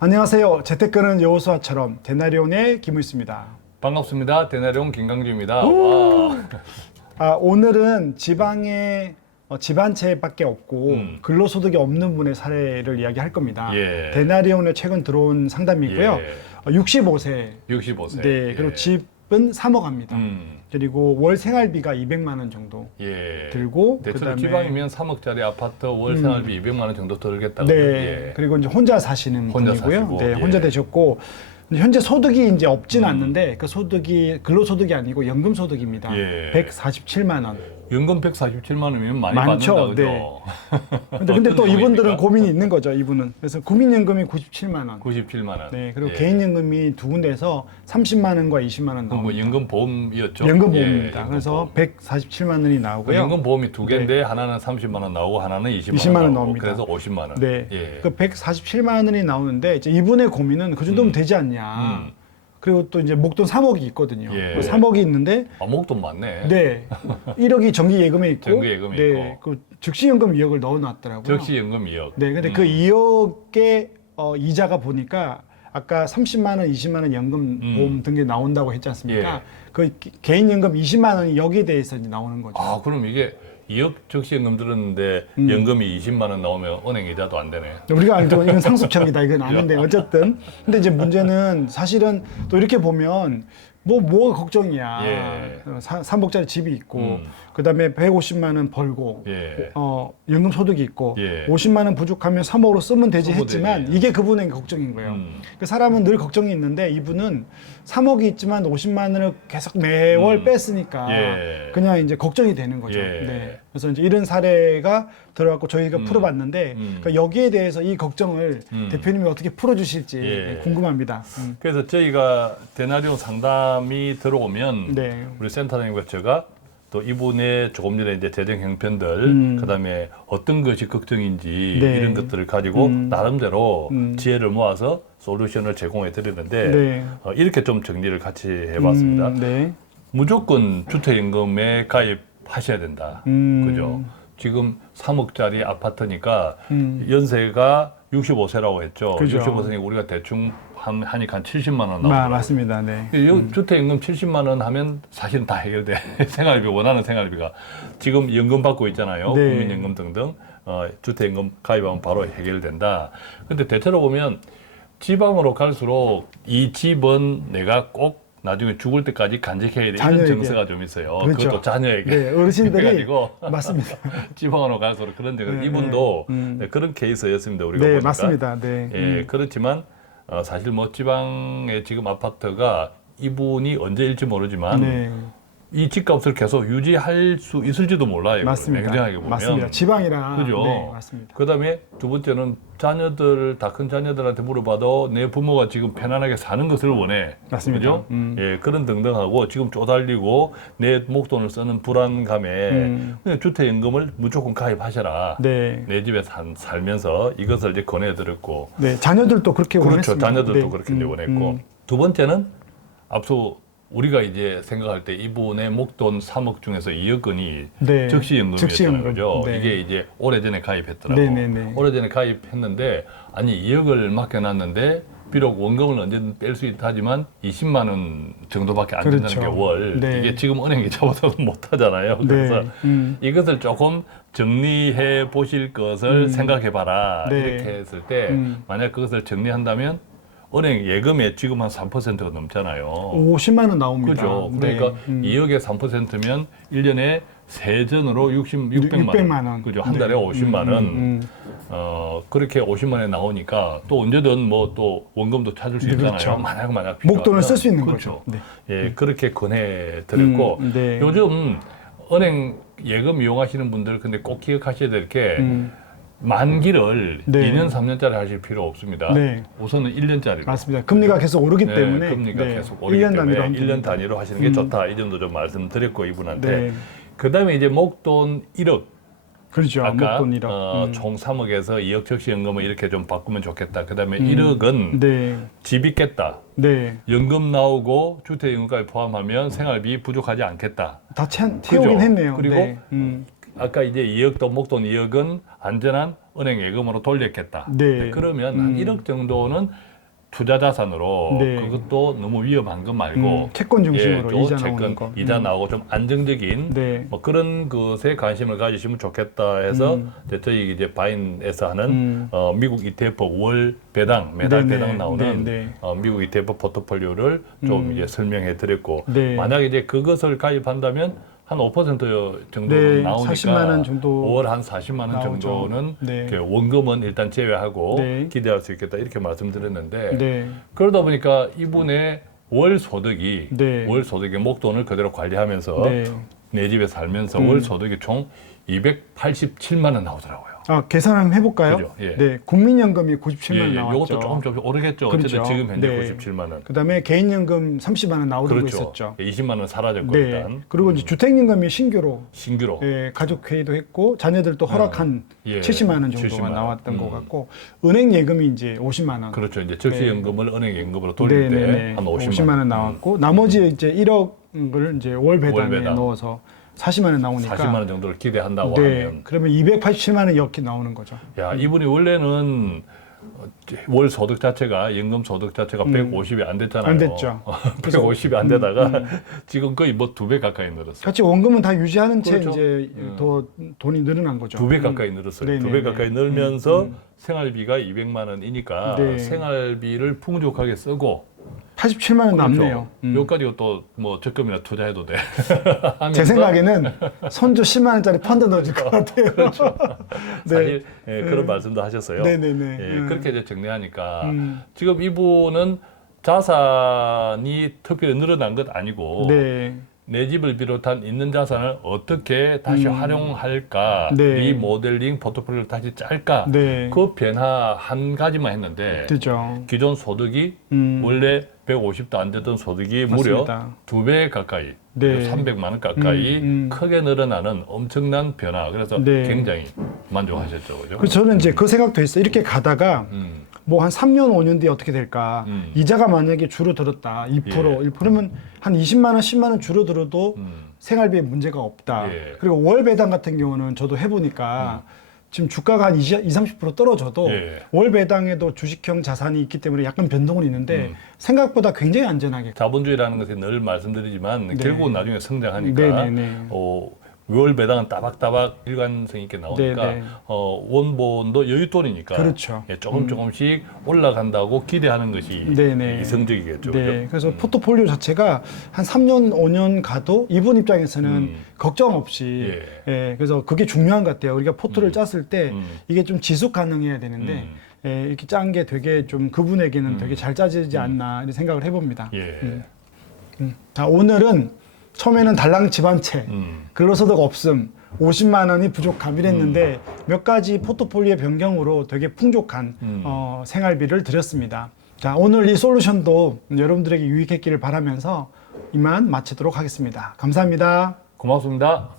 안녕하세요. 재테크는 여호수아처럼 데나리온의 김우있습니다. 반갑습니다. 데나리온 김강주입니다. 와. 오늘은 지방에 집 한 채밖에 없고 근로소득이 없는 분의 사례를 이야기할 겁니다. 예. 데나리온에 최근 들어온 상담이고요. 예. 65세. 65세. 네, 그리고 예. 집은 3억 합니다. 그리고 월 생활비가 200만 원 정도 예. 들고 대체로 그다음에 지방이면 3억짜리 아파트 월 생활비 200만 원 정도 들겠다고. 네. 예. 그리고 이제 혼자 사시는 혼자 분이고요. 사시고, 네, 예. 혼자 되셨고 현재 소득이 이제 없진 않는데 그 소득이 근로소득이 아니고 연금소득입니다. 예. 147만 원. 연금 147만 원이면 많이 많죠. 받는다, 네. 그죠? 근데 또 이분들은 금액입니까? 고민이 있는 거죠. 이분은. 그래서 국민연금이 97만 원. 97만 원. 네, 그리고 예. 개인연금이 두 군데에서 30만 원과 20만 원 그럼 뭐 나옵니다. 연금 보험이었죠? 연금보험입니다. 예, 그래서 연금보험. 147만 원이 나오고요. 연금 보험이 두 개인데 하나는 30만 원 나오고 하나는 20만 20만 원 원 나오고 나옵니다. 그래서 50만 원. 네, 예. 그 147만 원이 나오는데 이제 이분의 고민은 그 정도면 되지 않냐. 그리고 또 이제 목돈 3억이 있거든요. 예. 3억이 있는데 아, 목돈 많네. 네, 1억이 정기 예금에 있고, 정기 예금에 네, 있고. 그 즉시연금 2억을 넣어놨더라고요. 적시연금 2억. 네, 근데 그 2억의 이자가 보니까 아까 30만 원, 20만 원 연금 보험 등게 나온다고 했지 않습니까? 예. 그 개인연금 20만 원이 여기에 대해서 이제 나오는 거죠. 아, 그럼 이게 2억 적시연금 들었는데 연금이 20만 원 나오면 은행 이자도 안 되네. 우리가 알죠. 이건 상습적이다. 이건 아는데 어쨌든. 근데 이제 문제는 사실은 또 이렇게 보면 뭐가 걱정이야. 예. 3억짜리 집이 있고 그다음에 150만 원 벌고 예. 연금 소득이 있고 예. 50만 원 부족하면 3억으로 쓰면 되지 쓰면 했지만 되지. 이게 그분의 걱정인 거예요. 그 사람은 늘 걱정이 있는데 이분은 3억이 있지만 50만 원을 계속 매월 뺐으니까 예. 그냥 이제 걱정이 되는 거죠. 예. 네. 그래서 이제 이런 사례가 들어갔고 저희가 풀어봤는데 그러니까 여기에 대해서 이 걱정을 대표님이 어떻게 풀어주실지 예. 궁금합니다. 그래서 저희가 데나리온 상담이 들어오면 네. 우리 센터장님과 제가 또 이분의 조금 전에 이제 재정 형편들, 그다음에 어떤 것이 걱정인지 네. 이런 것들을 가지고 나름대로 지혜를 모아서 솔루션을 제공해 드리는데 네. 이렇게 좀 정리를 같이 해봤습니다. 네. 무조건 주택연금에 가입하셔야 된다. 그죠? 지금 3억짜리 아파트니까 연세가 65세라고 했죠. 그죠. 65세니까 우리가 대충 하니까 한 70만 원 나오고. 맞습니다. 네. 주택연금 70만 원 하면 사실은 다 해결돼. 생활비, 원하는 생활비가. 지금 연금 받고 있잖아요. 네. 국민연금 등등. 주택연금 가입하면 바로 해결된다. 근데 대체로 보면 지방으로 갈수록 이 집은 내가 꼭 나중에 죽을 때까지 간직해야 돼. 이런 자녀에게. 정서가 좀 있어요. 그렇죠. 그것도 자녀에게. 네, 어르신들이 그래가지고 맞습니다. 지방으로 갈수록 그런 데가 네, 이분도 네, 그런 케이스였습니다. 우리가 네, 보니까. 맞습니다. 네. 예, 그렇지만 사실 뭐 지방의 지금 아파트가 이분이 언제일지 모르지만 네. 이 집값을 계속 유지할 수 있을지도 몰라요. 맞습니다. 냉정하게 보면. 맞습니다. 지방이라. 그죠? 네, 맞습니다. 그다음에 두 번째는 자녀들, 다 큰 자녀들한테 물어봐도 내 부모가 지금 편안하게 사는 것을 원해. 맞습니다. 그죠? 예, 그런 등등하고 지금 쪼달리고 내 목돈을 쓰는 불안감에 그냥 주택연금을 무조건 가입하셔라. 네. 내 집에 살면서 이것을 이제 권해드렸고. 네, 자녀들도 그렇게 그렇죠. 원했습니다. 자녀들도 네. 그렇게 이제 원했고. 두 번째는 앞서 우리가 이제 생각할 때 이분의 목돈 3억 중에서 2억 원이 네. 적시연금이었잖아요. 적시연금. 그죠? 네. 이게 이제 오래전에 가입했더라고. 네네네. 오래전에 가입했는데 아니 2억을 맡겨놨는데 비록 원금을 언제든 뺄 수 있다 하지만 20만 원 정도밖에 안 된다는 그렇죠. 게 월. 네. 이게 지금 은행 이자보다도 못 하잖아요. 그래서 이것을 조금 정리해 보실 것을 생각해 봐라. 네. 이렇게 했을 때 만약 그것을 정리한다면 은행 예금에 지금 한 3%가 넘잖아요. 50만 원 나옵니다. 그죠. 그러니까 네. 2억에 3%면 1년에 세전으로 600만 600만 원. 그죠. 한 네. 달에 50만 원. 그렇게 50만 원에 나오니까 또 언제든 뭐 또 원금도 찾을 수 네, 있잖아요. 그렇죠. 만약 목돈을 필요하면. 쓸 수 있는 그렇죠. 거죠. 네. 예, 그렇게 권해 드렸고 네. 요즘 은행 예금 이용하시는 분들 근데 꼭 기억하셔야 될 게 만기를 네. 2년, 3년짜리 하실 필요 없습니다. 네. 우선은 1년짜리로. 맞습니다. 금리가 계속 오르기 네, 때문에 금리가 네, 계속 오르기 1년 때문에 단위로 하면 1년 됩니다. 단위로 하시는 게 좋다. 이 점도 좀 말씀드렸고 이분한테. 네. 그다음에 이제 목돈 1억. 그렇죠. 아까 목돈 1억. 총 3억에서 2억 적시연금을 이렇게 좀 바꾸면 좋겠다. 그다음에 1억은 네. 집 있겠다. 네. 연금 나오고 주택연금까지 포함하면 생활비 부족하지 않겠다. 다 채우긴 했네요. 그리고 네. 아까 이제 2억도 목돈 2억은 안전한 은행 예금으로 돌렸겠다. 네. 그러면 한 1억 정도는 투자 자산으로 네. 그것도 너무 위험한 거 말고 채권 중심으로 예, 이자 채권, 나오는 거. 이자 나오고 좀 안정적인 네. 뭐 그런 것에 관심을 가지시면 좋겠다 해서 저희 이제 바인에서 하는 미국 ETF 월 배당 매달 네네. 배당 나오는 네네. 미국 ETF 포트폴리오를 좀 이제 설명해 드렸고 네. 만약에 이제 그것을 가입한다면 한 5% 정도 네, 나오니까 40만 원 정도 월 한 40만 원 나오죠. 정도는 네. 이렇게 원금은 일단 제외하고 네. 기대할 수 있겠다 이렇게 말씀드렸는데 네. 그러다 보니까 이분의 월 소득이 네. 월 소득의 목돈을 그대로 관리하면서 네. 내 집에 살면서 월 소득이 총 287만 원 나오더라고요. 아, 계산 한번 해볼까요? 그죠? 예. 네, 국민연금이 97만 원 나왔죠. 이것도 조금 오르겠죠. 그렇죠. 어쨌든 지금 현재 네. 97만 원. 그다음에 개인연금 30만 원 나오고 그렇죠. 있었죠. 20만 원 사라졌고 네. 일단 그리고 이제 주택연금이 신규로 신규로 예, 가족 회의도 했고 자녀들도 허락한 예, 70만 원 정도가 70만 원. 나왔던 것 같고 은행 예금이 이제 50만 원. 그렇죠. 이제 적시연금을 은행 연금으로 돌릴 때 한 50만 원. 나왔고 나머지 이제 1억을 이제 월 배당에 배당. 넣어서 40만 원 나오니까 40만 원 정도를 기대한다고 네. 하면 그러면 287만 원 이렇게 나오는 거죠. 야, 이분이 원래는 월 소득 자체가 연금 소득 자체가 150이 안 됐잖아요. 안 됐죠. 150이 안 되다가 지금 거의 뭐 2배 가까이 늘었어요. 같이 원금은 다 유지하는 채 그렇죠. 이제 더 돈이 늘어난 거죠. 2배 가까이 늘었어요. 네네네. 2배 가까이 늘면서 생활비가 200만 원이니까 네. 생활비를 풍족하게 쓰고 87만 원 남네요. 여기까지 또 뭐 적금이나 투자해도 돼. 제 생각에는 손주 10만 원짜리 펀드 넣어줄 것 같아요. 네. 사실 예, 그런 말씀도 하셨어요. 네네네. 예, 그렇게 이제 정리하니까 음. 지금 이분은 자산이 특별히 늘어난 것 아니고 네. 내 집을 비롯한 있는 자산을 어떻게 다시 활용할까, 네. 리모델링 포트폴리오를 다시 짤까, 네. 그 변화 한 가지만 했는데 그죠. 기존 소득이 원래 150도 안 되던 소득이 맞습니다. 무려 2배 가까이, 네. 300만 원 가까이 크게 늘어나는 엄청난 변화. 그래서 네. 굉장히 만족하셨죠, 그죠? 그 저는 이제 그 생각도 했어요. 이렇게 가다가 뭐 한 3년, 5년 뒤에 어떻게 될까? 이자가 만약에 줄어들었다. 2%, 예. 1%면 한 20만 원, 10만 원 줄어들어도 생활비에 문제가 없다. 예. 그리고 월 배당 같은 경우는 저도 해보니까 지금 주가가 한 20, 30% 떨어져도 예. 월 배당에도 주식형 자산이 있기 때문에 약간 변동은 있는데 생각보다 굉장히 안전하게. 자본주의라는 것에 늘 말씀드리지만 결국은 나중에 성장하니까 네네네. 월 배당은 따박따박 일관성 있게 나오니까 네네. 원본도 여윳돈이니까 그렇죠. 예, 조금씩 올라간다고 기대하는 것이 네네. 이성적이겠죠. 네, 그죠? 그래서 포트폴리오 자체가 한 3년, 5년 가도 이분 입장에서는 걱정 없이, 예, 그래서 그게 중요한 것 같아요. 우리가 포트를 짰을 때 이게 좀 지속 가능해야 되는데, 예, 이렇게 짠 게 되게 좀 그분에게는 되게 잘 짜지지 않나 이런 생각을 해봅니다. 예. 자, 오늘은 처음에는 달랑 집 한 채, 근로소득 없음, 50만 원이 부족함 이랬는데 몇 가지 포트폴리오 변경으로 되게 풍족한 생활비를 드렸습니다. 자, 오늘 이 솔루션도 여러분들에게 유익했기를 바라면서 이만 마치도록 하겠습니다. 감사합니다. 고맙습니다.